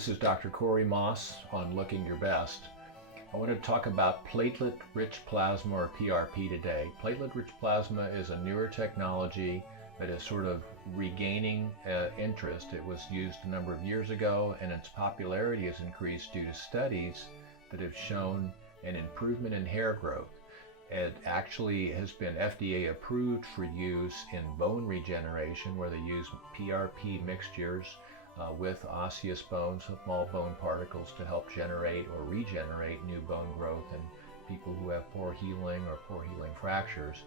This is Dr. Corey Maas on Looking Your Best. I want to talk about platelet-rich plasma, or PRP, today. Platelet-rich plasma is a newer technology that is sort of regaining interest. It was used a number of years ago, and its popularity has increased due to studies that have shown an improvement in hair growth. It actually has been FDA approved for use in bone regeneration, where they use PRP mixtures with osseous bones, small bone particles, to help generate or regenerate new bone growth in people who have poor healing or poor healing fractures.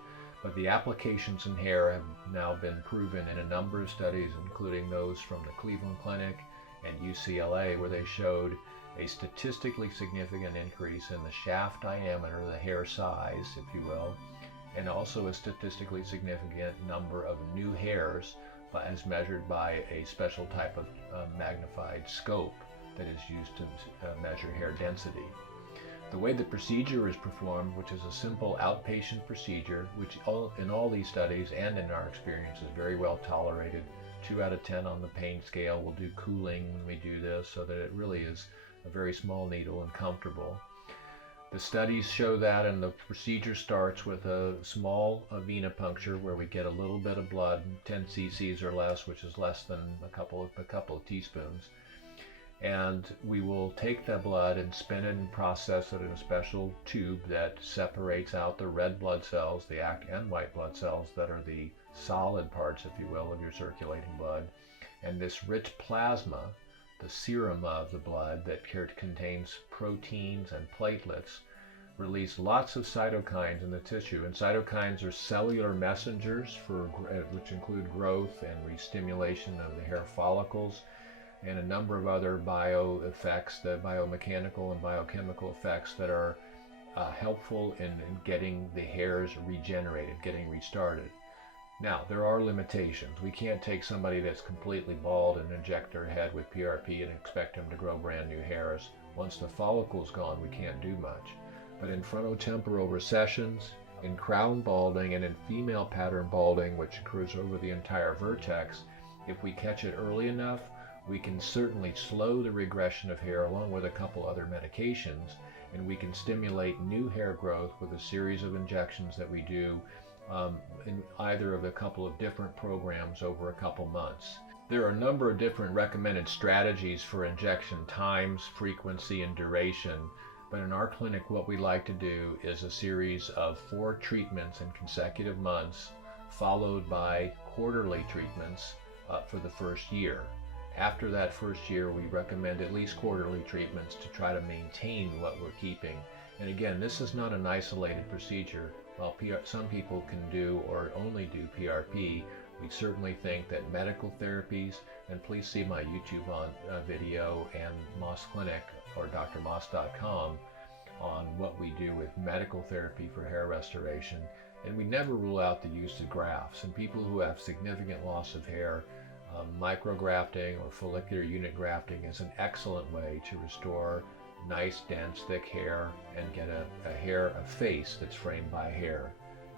But the applications in hair have now been proven in a number of studies, including those from the Cleveland Clinic and UCLA, where they showed a statistically significant increase in the shaft diameter, the hair size, if you will, and also a statistically significant number of new hairs as measured by a special type of magnified scope that is used to measure hair density. The way the procedure is performed, which is a simple outpatient procedure, which in all these studies and in our experience is very well tolerated. 2 out of 10 on the pain scale. We'll do cooling when we do this, so that it really is a very small needle and comfortable. The studies show that, and the procedure starts with a small venipuncture where we get a little bit of blood, 10 cc's or less, which is less than a couple of teaspoons. And we will take that blood and spin it and process it in a special tube that separates out the red blood cells, the and white blood cells that are the solid parts, if you will, of your circulating blood. And this rich plasma, the serum of the blood that contains proteins and platelets, release lots of cytokines in the tissue. And cytokines are cellular messengers which include growth and re-stimulation of the hair follicles, and a number of other bio effects, the biomechanical and biochemical effects that are helpful in getting the hairs regenerated, getting restarted. Now, there are limitations. We can't take somebody that's completely bald and inject their head with PRP and expect them to grow brand new hairs. Once the follicle's gone, we can't do much. But in frontotemporal recessions, in crown balding, and in female pattern balding, which occurs over the entire vertex, if we catch it early enough, we can certainly slow the regression of hair along with a couple other medications, and we can stimulate new hair growth with a series of injections that we do in either of a couple of different programs over a couple months. There are a number of different recommended strategies for injection times, frequency, and duration, but in our clinic what we like to do is a series of 4 treatments in consecutive months, followed by quarterly treatments for the first year. After that first year, we recommend at least quarterly treatments to try to maintain what we're keeping. And again, this is not an isolated procedure. While some people can do or only do PRP, we certainly think that medical therapies, and please see my YouTube video and Maas Clinic or drmaas.com on what we do with medical therapy for hair restoration. And we never rule out the use of grafts. And people who have significant loss of hair, micrografting or follicular unit grafting is an excellent way to restore nice, dense, thick hair and get a face that's framed by hair.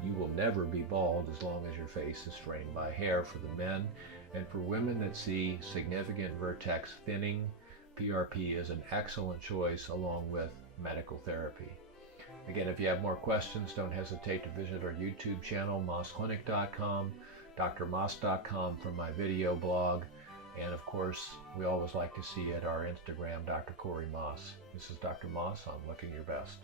You will never be bald as long as your face is framed by hair for the men. And for women that see significant vertex thinning, PRP is an excellent choice along with medical therapy. Again, if you have more questions, don't hesitate to visit our YouTube channel, maasclinic.com, drmaas.com for my video blog, and of course, we always like to see at our Instagram, Dr. Corey Maas. This is Dr. Maas on Looking Your Best.